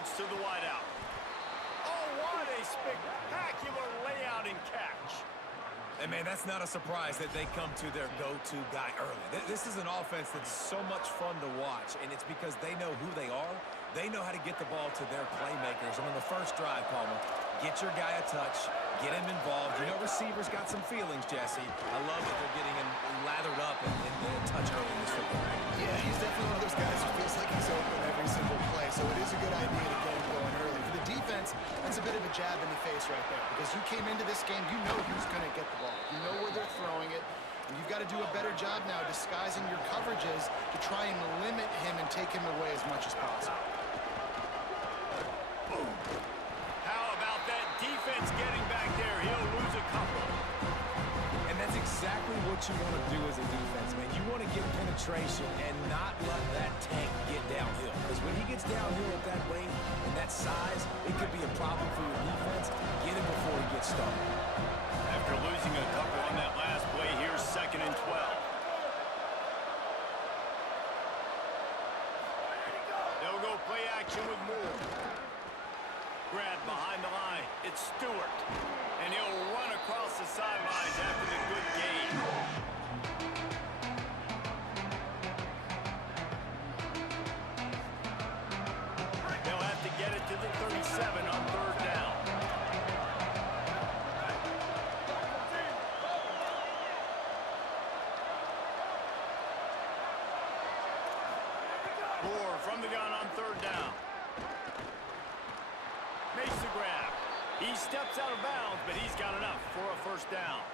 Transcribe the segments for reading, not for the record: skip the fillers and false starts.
unloads to the wideout. Oh, what a spectacular layout and catch. And, man, that's not a surprise that they come to their go-to guy early. This is an offense that's so much fun to watch, and it's because they know who they are. They know how to get the ball to their playmakers. And on the first drive, Palmer, get your guy a touch, get him involved. You know receivers got some feelings, Jesse. I love that they're getting him lathered up and a touch early in this football game. Yeah, he's definitely one of those guys who feels like he's open every single play, so it is a good idea to get him going early. For the defense, that's a bit of a jab in the face right there, because you came into this game, you know who's going to get the ball. You know where they're throwing it, and you've got to do a better job now disguising your coverages to try and limit him and take him away as much as possible. How about that defense getting back there? He'll lose a couple. And that's exactly what you want to do as a defense, man. You want to get penetration and not let that tank get downhill. Because when he gets downhill at that weight and that size, it could be a problem for your defense. Get him before he gets started. After losing a couple on that last play, here's 2nd and 12. They'll go play action with Moore. Grab behind the line. It's Stewart. And he'll run across the sidelines after the good gain. They'll have to get it to the 37 on 3rd down. Moore from the gun on 3rd down. Makes the grab. He steps out of bounds, but he's got enough for a 1st down.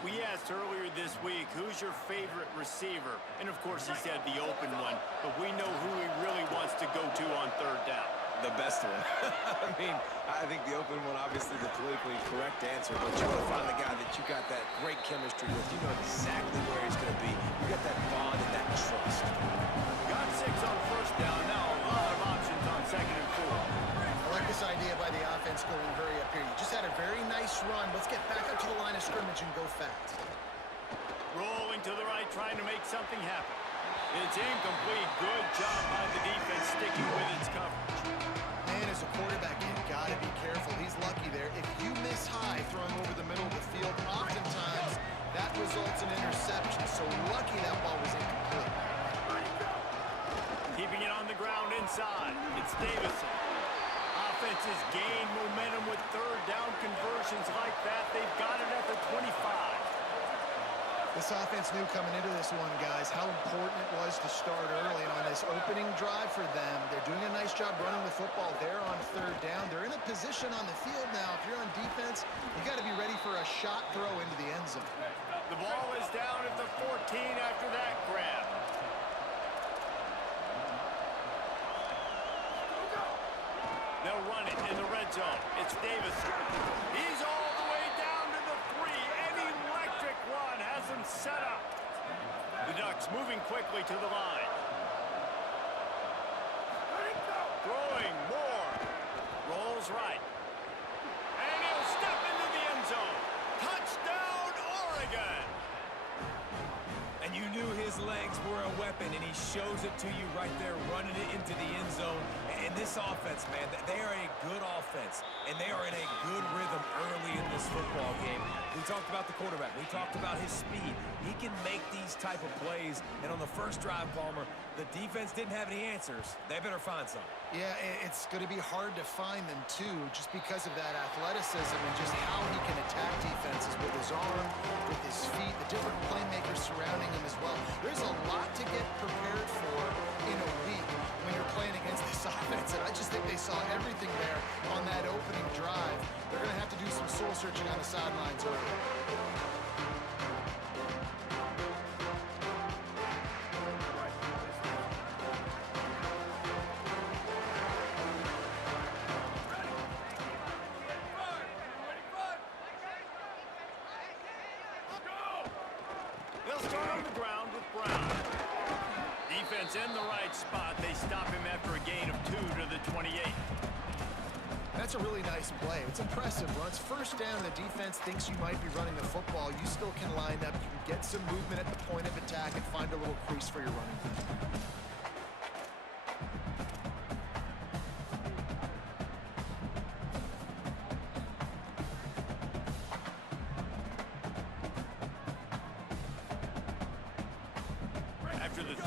We asked earlier this week, who's your favorite receiver? And, of course, he said the open one, but we know who he really wants to go to on 3rd down. The best one. I mean, I think the open one, obviously the politically correct answer, but you want to find the guy that you got that great chemistry with. You know exactly where he's going to be. You got that bond and that trust. Got 6 on 1st down. Now a lot of options on 2nd and 4. I like this idea by the offense going hurry up here. You just had a very nice run. Let's get back up to the line of scrimmage and go fast. Rolling to the right, trying to make something happen. It's incomplete. Good job by the defense sticking with its coverage. Man, as a quarterback, you've got to be careful. He's lucky there. If you miss high throwing over the middle of the field, oftentimes that results in interception. So lucky that ball was incomplete. Keeping it on the ground inside. It's Davison. Offenses gain momentum with 3rd down conversions like that. They've got it at the 25. This offense knew coming into this one, guys, how important it was to start early. And on this opening drive for them, they're doing a nice job running the football there on 3rd down. They're in a position on the field now. If you're on defense, you got to be ready for a shot throw into the end zone. The ball is down at the 14 after that grab. They'll run it in the red zone. It's Davison. He's all the way down to the 3. An electric run has him set up. The Ducks moving quickly to the line. Throwing more. Rolls right. And he'll step into the end zone. Touchdown, Oregon. And you knew his legs were a weapon, and he shows it to you right there, running it into the end zone. And this offense, man, they are a good offense, and they are in a good rhythm early in this football game. We talked about the quarterback. We talked about his speed. He can make these type of plays, and on the first drive, Palmer, the defense didn't have any answers. They better find some. Yeah, it's going to be hard to find them, too, just because of that athleticism and just how he can attack defenses with his arm, with his feet, the different playmakers surrounding him as well. There's a lot to get prepared for in a week when you're playing against this offense, and I just think they saw everything there on that opening drive. They're going to have to do some soul-searching on the sidelines early. They'll start on the ground with Brown. Defense in the right spot. They stop him after a gain of 2 to the 28. That's a really nice play. It's impressive. Once 1st down, the defense thinks you might be running the football. You still can line up. You can get some movement at the point of attack and find a little crease for your running back.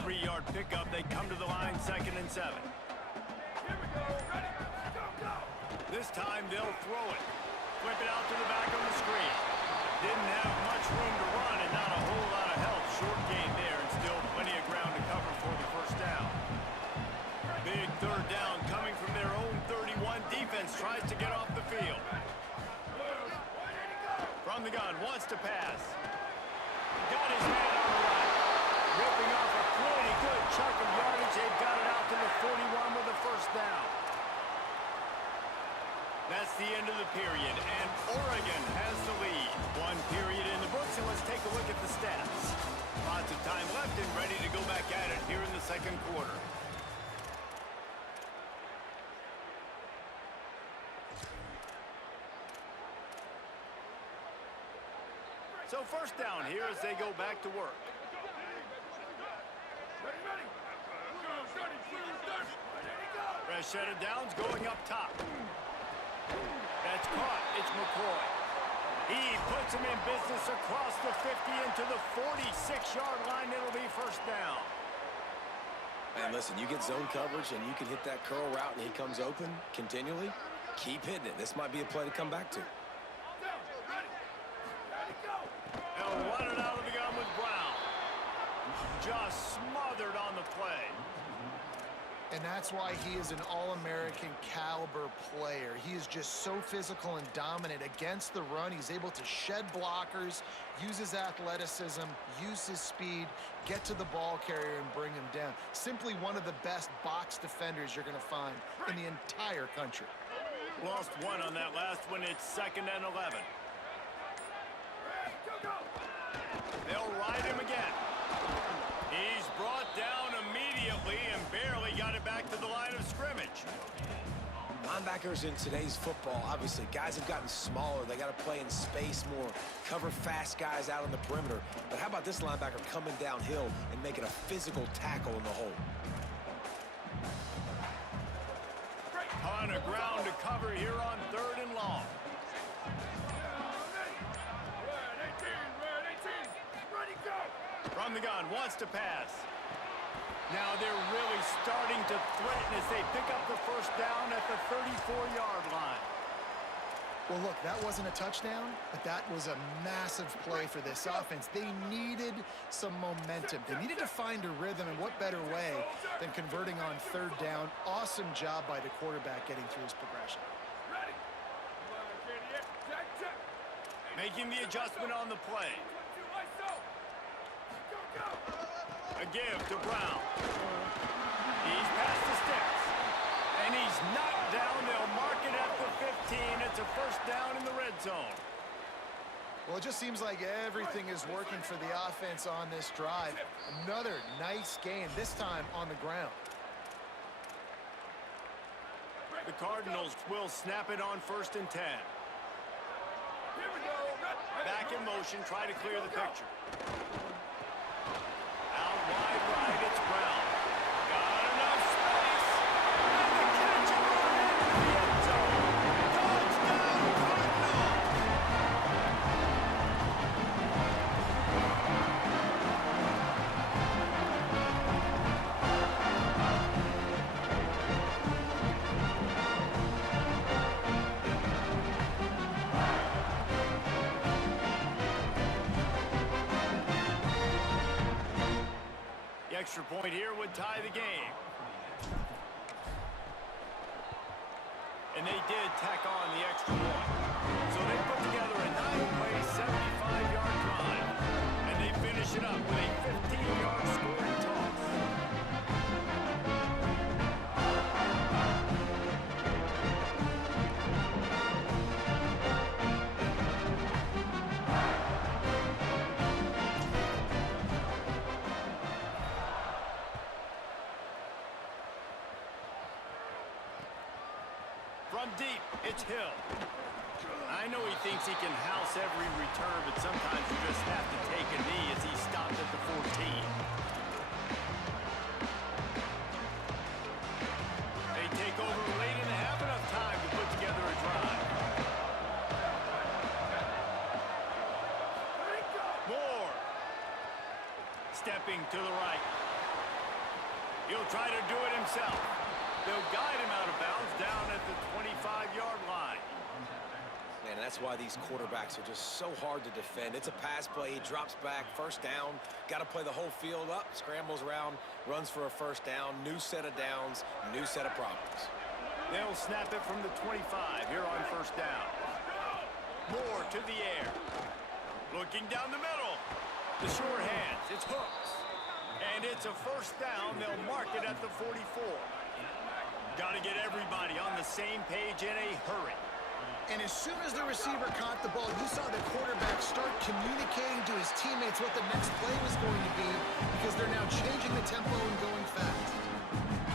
3-yard pickup. They come to the line, 2nd and 7. Here we go. Ready? Go, go. This time they'll throw it. Flip it out to the back on the screen. Didn't have much room to run and not a whole lot of help. Short gain there and still plenty of ground to cover for the first down. Big 3rd down coming from their own 31. Defense tries to get off the field. From the gun, wants to pass. Got his man on the right. Ripping off a pretty good chunk of yardage. They've got it out to the 41 with a first down. That's the end of the period, and Oregon has the lead. 1 period in the books, and let's take a look at the stats. Lots of time left and ready to go back at it here in the 2nd quarter. So first down here as they go back to work. Fresh set of downs going up top. That's caught. It's McCoy. He puts him in business across the 50 into the 46-yard line. It'll be first down. And listen, you get zone coverage and you can hit that curl route and he comes open continually. Keep hitting it. This might be a play to come back to. They'll run it out of the gun with Brown. Just smothered on the play. And that's why he is an All-American caliber player. He is just so physical and dominant against the run. He's able to shed blockers, use his athleticism, use his speed, get to the ball carrier and bring him down. Simply one of the best box defenders you're going to find in the entire country. Lost one on that last one. It's 2nd and 11. They'll ride him again. He's brought down immediately and barely got it back to the line of scrimmage. Linebackers in today's football, obviously, guys have gotten smaller. They got to play in space more, cover fast guys out on the perimeter. But how about this linebacker coming downhill and making a physical tackle in the hole? Ton of ground to cover here on 3rd and long. From the gun, wants to pass. Now they're really starting to threaten as they pick up the first down at the 34-yard line. Well, look, that wasn't a touchdown, but that was a massive play for this offense. They needed some momentum. They needed to find a rhythm, and what better way than converting on 3rd down. Awesome job by the quarterback getting through his progression. Making the adjustment on the play. A give to Brown. He's past the sticks. And he's knocked down. They'll mark it at the 15. It's a first down in the red zone. Well, it just seems like everything is working for the offense on this drive. Another nice gain, this time on the ground. The Cardinals will snap it on 1st and 10. Back in motion, try to clear the picture. Out wide right, it's Brown. Got enough space. And the catch and run into the end zone. Touchdown, Cardinals! Extra point here would tie the game. And they did tack on the extra point. So they put together a 9-play, 75-yard drive. And they finish it up with a 15-yard scoring toss. From deep, it's Hill. I know he thinks he can house every return, but sometimes you just have to take a knee as he stopped at the 14. They take over late and have enough time to put together a drive. Moore. Stepping to the right. He'll try to do it himself. They'll guide him out of bounds down at the 25-yard line. Man, that's why these quarterbacks are just so hard to defend. It's a pass play. He drops back, first down. Got to play the whole field up, scrambles around, runs for a first down. New set of downs, new set of problems. They'll snap it from the 25 here on first down. Moore to the air. Looking down the middle. The sure hands. It's Hooks. And it's a first down. They'll mark it at the 44. Got to get everybody on the same page in a hurry. And as soon as the receiver caught the ball, you saw the quarterback start communicating to his teammates what the next play was going to be because they're now changing the tempo and going fast.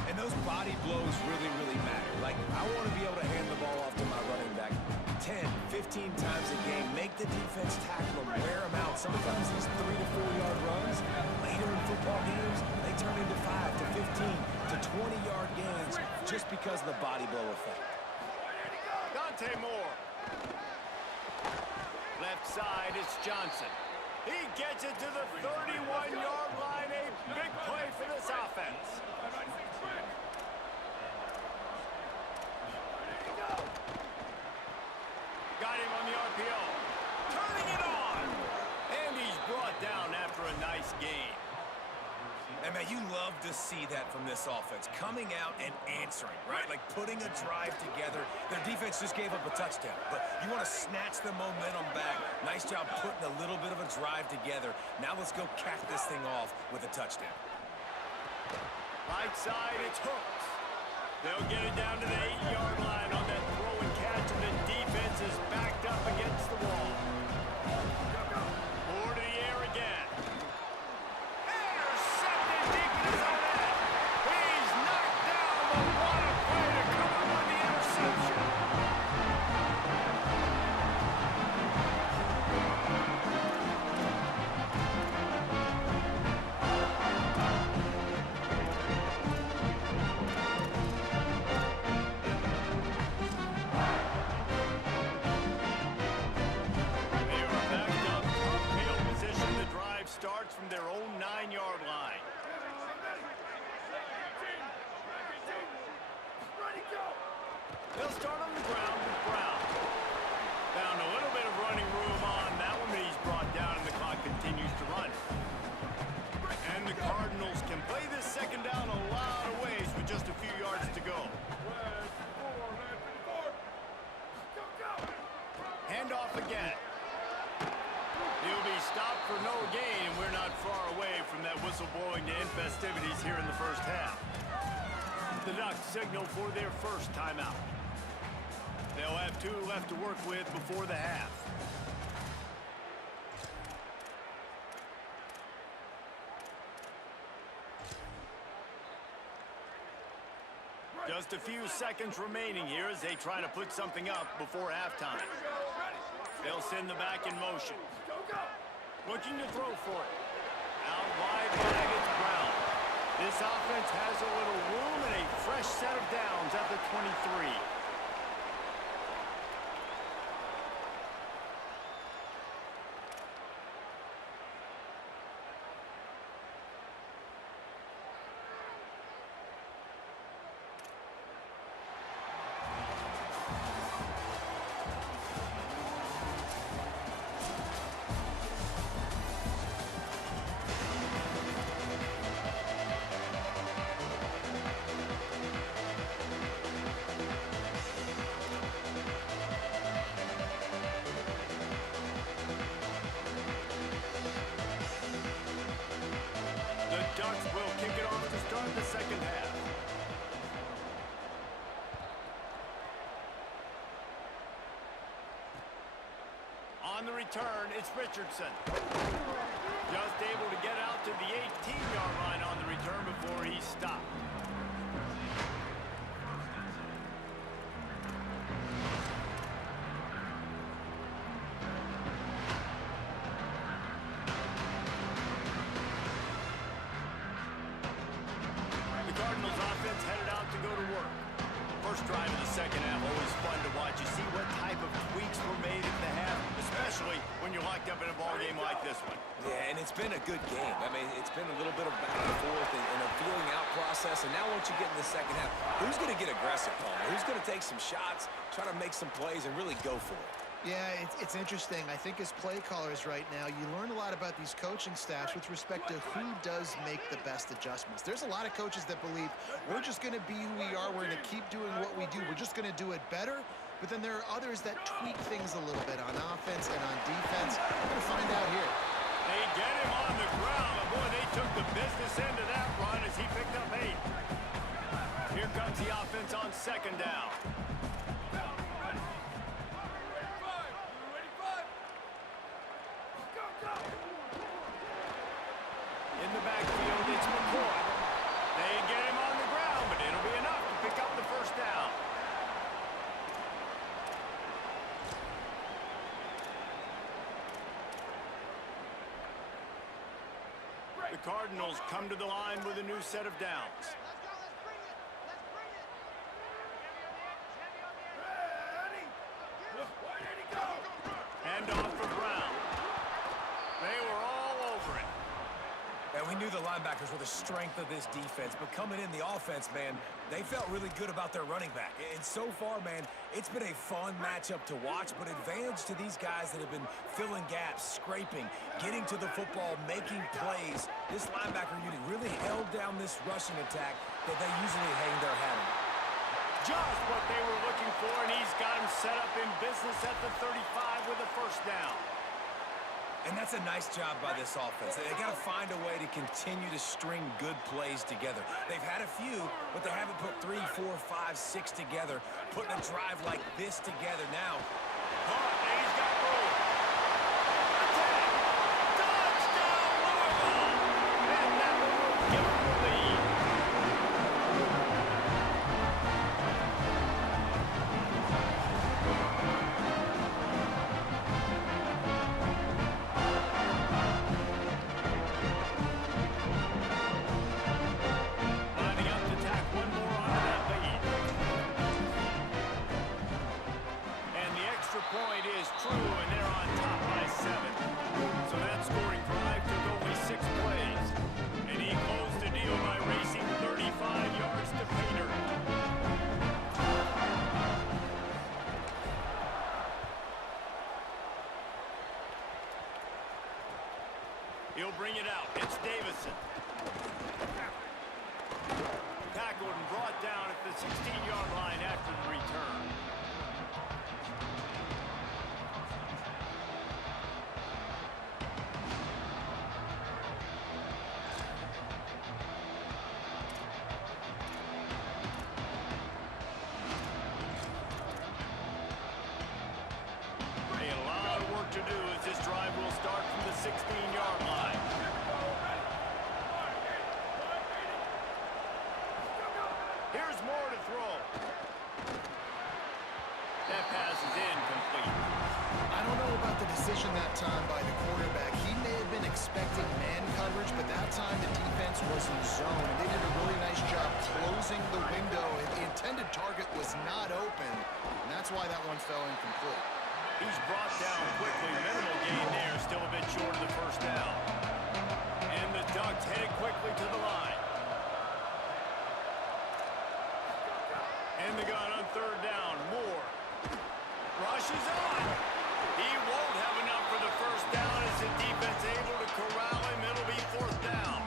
And those body blows really, really matter. Like, I want to be able to hand the ball off to my running back 10, 15 times a game. Make the defense tackle them, wear them out. Sometimes these 3 to 4 yard runs, later in football games, they turn into 5 to 15 to 20-yard gains just because of the body blow effect. Dante Moore. Left side, it's Johnson. He gets it to the 31-yard line. A big play for this offense. Got him on the RPO. Turning it on. And he's brought down after a nice gain. And, man, you love to see that from this offense. Coming out and answering, right? Like putting a drive together. Their defense just gave up a touchdown. But you want to snatch the momentum back. Nice job putting a little bit of a drive together. Now let's go cap this thing off with a touchdown. Right side, it's Hooks. They'll get it down to the 8-yard line on that throw and catch, and the defense is backed up against the wall. Moore to the air again. Intercepted deep in his own end. He's knocked down, but what a play to cover on the interception. Starts from their own 9-yard line. They'll start on the ground with Brown. Found a little bit of running room on that one, but he's brought down and the clock continues to run. And the Cardinals can play this second down a lot of ways with just a few yards to go. Handoff again. He'll be stopped for no gain, and we're not far away from that whistle blowing to end festivities here in the first half. The Ducks signal for their first timeout. They'll have 2 left to work with before the half. Just a few seconds remaining here as they try to put something up before halftime. They'll send the back in motion. Looking to throw for it. Out wide back, it's Brown. This offense has a little room and a fresh set of downs at the 23. Ducks will kick it off to start the second half. On the return, it's Richardson. Just able to get out to the 18-yard line on the return before he's stopped. First drive of the second half, always fun to watch. You see what type of tweaks were made at the half, especially when you're locked up in a ball game like this. this one. Yeah, and it's been a good game. I mean, it's been a little bit of back and forth and a feeling out process. And now once you get in the second half, who's going to get aggressive, Palmer? Who's going to take some shots, try to make some plays, and really go for it? Yeah, it's interesting. I think as play callers right now, you learn a lot about these coaching staffs with respect to who does make the best adjustments. There's a lot of coaches that believe we're just going to be who we are. We're going to keep doing what we do. We're just going to do it better. But then there are others that tweak things a little bit on offense and on defense. We're going to find out here. They get him on the ground. And boy, they took the business end of that run as he picked up 8. Here comes the offense on second down. In the backfield, it's McCoy. They get him on the ground, but it'll be enough to pick up the first down. The Cardinals come to the line with a new set of downs. Hand off for Brown. They were all over it. And we knew the linebackers were the strength of this defense, but coming in the offense, man, they felt really good about their running back. And so far, man, it's been a fun matchup to watch, but advantage to these guys that have been filling gaps, scraping, getting to the football, making plays. This linebacker unit really held down this rushing attack that they usually hang their hat on. Just what they were looking for, and he's got him set up in business at the 35 with a first down. And that's a nice job by this offense. They got to find a way to continue to string good plays together. They've had a few, but they haven't put 3, 4, 5, 6 together, putting a drive like this together now. And he's got room. Attack! Touchdown, Louisville! And that one will give them the lead. Lining up to tack one more onto that lead. And the extra point is true, and they're on top by 7. So that scoring drive took only 6 plays. And he closed the deal by racing 35 yards to pay dirt. He'll bring it out. It's Davison. Tackled and brought down at the 16-yard line after the return. A lot of work to do as this drive will start from the 16-yard line. Here's more to throw. That pass is incomplete. I don't know about the decision that time by the quarterback. He may have been expecting man coverage, but that time the defense was in zone, and they did a really nice job closing the window. The intended target was not open, and that's why that one fell incomplete. He's brought down quickly. Minimal gain there. Still a bit short of the first down. And the Ducks headed quickly to the line. In the gun on third down. Moore rushes on. He won't have enough for the first down as the defense able to corral him. It'll be fourth down.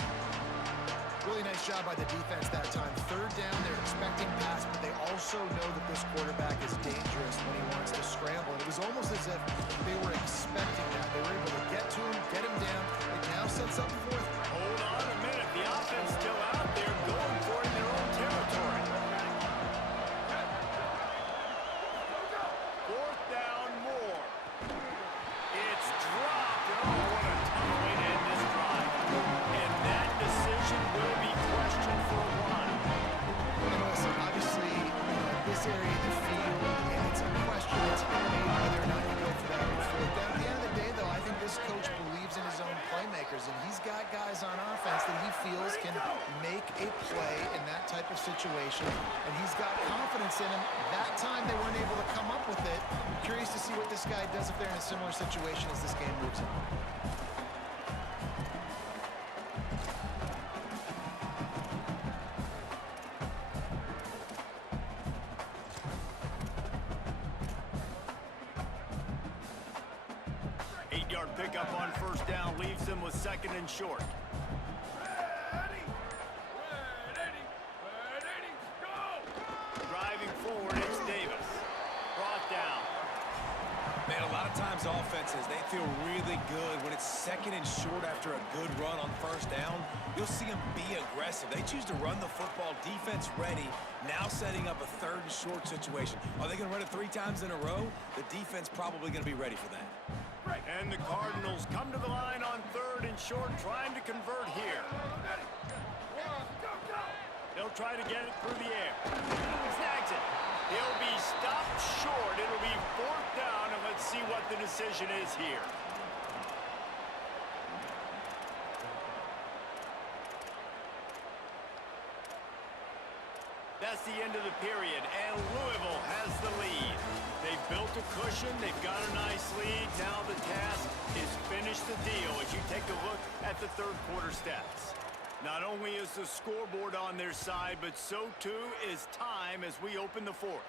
Really nice job by the defense that time. Third down, they're expecting pass, but they also know that this quarterback is dangerous when he wants to scramble. And it was almost as if they were expecting that. They were able to get to him, get him down. It now sets up fourth. Hold on a minute. The offense still out there going for it in their own territory. Fourth down, Moore. It's dropped. And oh, what a tough way to end this drive. And that decision will be questioned for a while. And listen, obviously, this area of the field, it's a question that's been made whether or not you go for that on fourth down. At the end of the day, though, I think this coach believes in his own playmakers, and he's got guys on offense that he feels can make a play in that type of situation, and he's got confidence in him. That time they weren't able to come up with it. I'm curious to see what this guy does if they're in a similar situation as this game moves on. 8-yard pickup on first down leaves them with second and short. Driving forward, it's Davis. Brought down. Man, a lot of times offenses, they feel really good when it's second and short after a good run on first down. You'll see them be aggressive. They choose to run the football, defense ready, now setting up a third and short situation. Are they going to run it 3 times in a row? The defense probably going to be ready for that. And the Cardinals come to the line on third and short, trying to convert here. They'll try to get it through the air. Snags it. He'll be stopped short. It'll be 4th down, and let's see what the decision is here. That's the end of the period, and Louisville has the lead. They've built a cushion. They've got a nice lead. Now the task is finish the deal as you take a look at the third quarter stats. Not only is the scoreboard on their side, but so too is time as we open the 4th.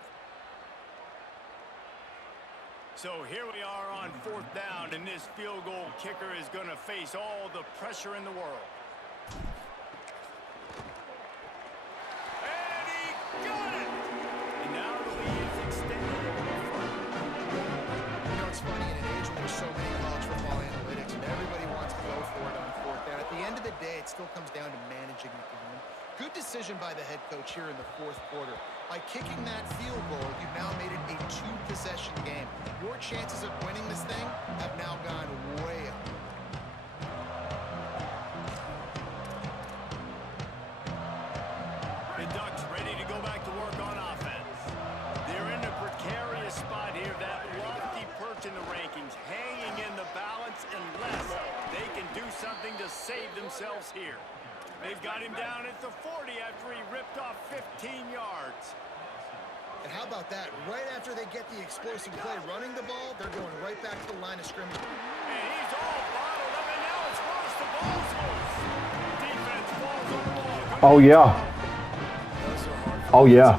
So here we are on 4th down, and this field goal kicker is going to face all the pressure in the world. And he got it! And now the lead is extended a little further. You know, it's funny, in an age when there's so many college football analytics and everybody wants to go for it on 4th down, at the end of the day, it still comes down to managing the game. Good decision by the head coach here in the 4th quarter. By kicking that field goal, you've now made it a 2-possession game. Your chances of winning this thing have now gone way up. The Ducks ready to go back to work on offense. They're in a precarious spot here, that lofty perch in the rankings, hanging in the balance unless they can do something to save themselves here. They've got him down at the 40 after he ripped off 15 yards. And how about that? Right after they get the explosive play running the ball, they're going right back to the line of scrimmage. And he's all bottled up, and now it's worse. The ball's loose. Defense falls on the ball. Oh, yeah. Oh, yeah.